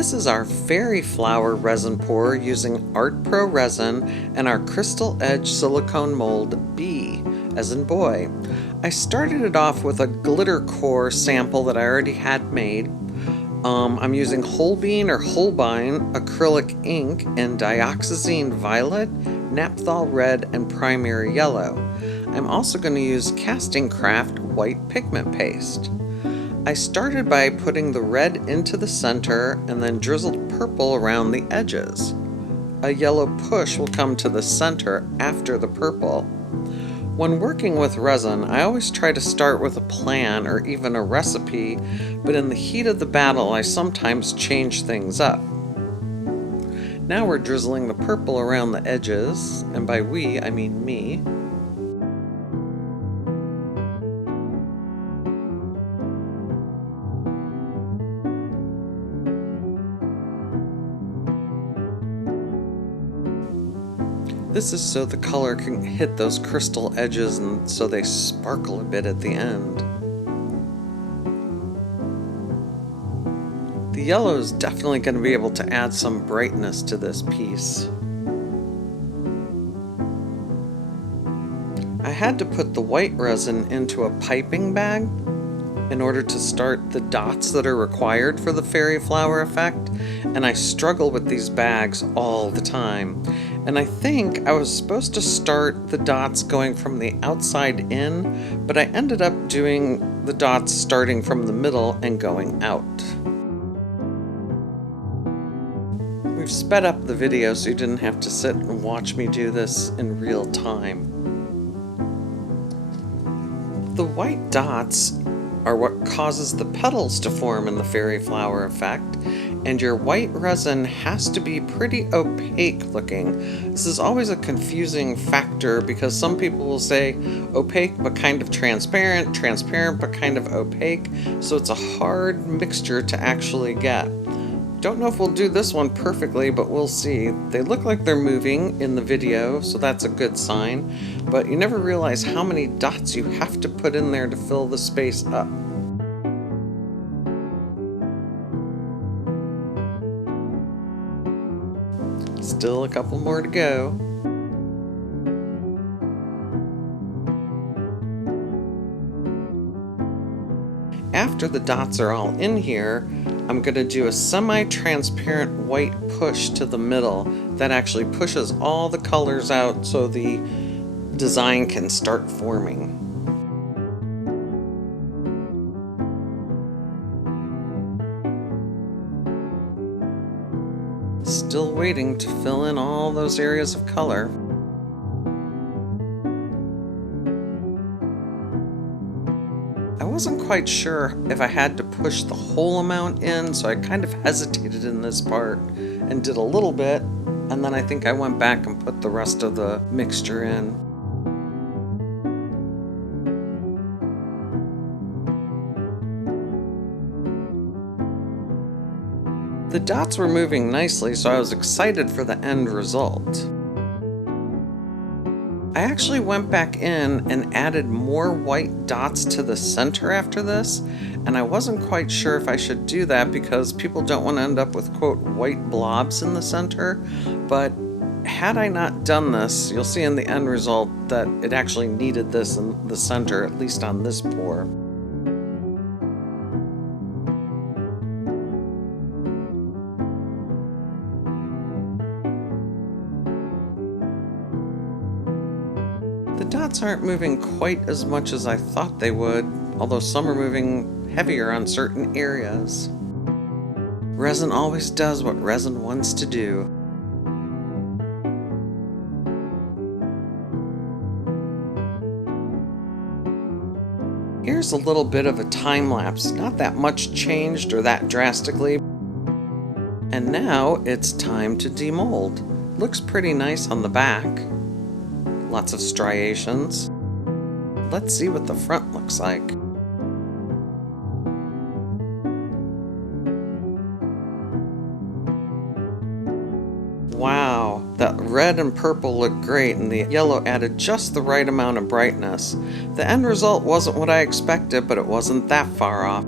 This is our fairy flower resin pour using Art Pro resin and our Crystal Edge silicone mold B, as in boy. I started it off with a glitter core sample that I already had made. I'm using Holbein or Holbein acrylic ink in Dioxazine violet, Naphthol red, and primary yellow. I'm also going to use Castin Craft white pigment paste. I started by putting the red into the center and then drizzled purple around the edges. A yellow push will come to the center after the purple. When working with resin, I always try to start with a plan or even a recipe, but in the heat of the battle, I sometimes change things up. Now we're drizzling the purple around the edges, and by we, I mean me. This is so the color can hit those crystal edges and so they sparkle a bit at the end. The yellow is definitely going to be able to add some brightness to this piece. I had to put the white resin into a piping bag in order to start the dots that are required for the fairy flower effect, and I struggle with these bags all the time. And I think I was supposed to start the dots going from the outside in, but I ended up doing the dots starting from the middle and going out. We've sped up the video so you didn't have to sit and watch me do this in real time. The white dots are what causes the petals to form in the fairy flower effect, and your white resin has to be pretty opaque looking. This is always a confusing factor because some people will say opaque but kind of transparent, transparent but kind of opaque, so it's a hard mixture to actually get. Don't know if we'll do this one perfectly, but we'll see. They look like they're moving in the video, so that's a good sign, but you never realize how many dots you have to put in there to fill the space up. Still a couple more to go. After the dots are all in here, I'm going to do a semi-transparent white push to the middle that actually pushes all the colors out so the design can start forming. Still waiting to fill in all those areas of color. I wasn't quite sure if I had to push the whole amount in, so I kind of hesitated in this part and did a little bit, and then I think I went back and put the rest of the mixture in. The dots were moving nicely, so I was excited for the end result. I actually went back in and added more white dots to the center after this, and I wasn't quite sure if I should do that because people don't want to end up with, quote, white blobs in the center, but had I not done this, you'll see in the end result that it actually needed this in the center, at least on this pour. The dots aren't moving quite as much as I thought they would, although some are moving heavier on certain areas. Resin always does what resin wants to do. Here's a little bit of a time lapse, not that much changed or that drastically. And now it's time to demold. Looks pretty nice on the back. Lots of striations. Let's see what the front looks like. Wow, that red and purple look great, and the yellow added just the right amount of brightness. The end result wasn't what I expected, but it wasn't that far off.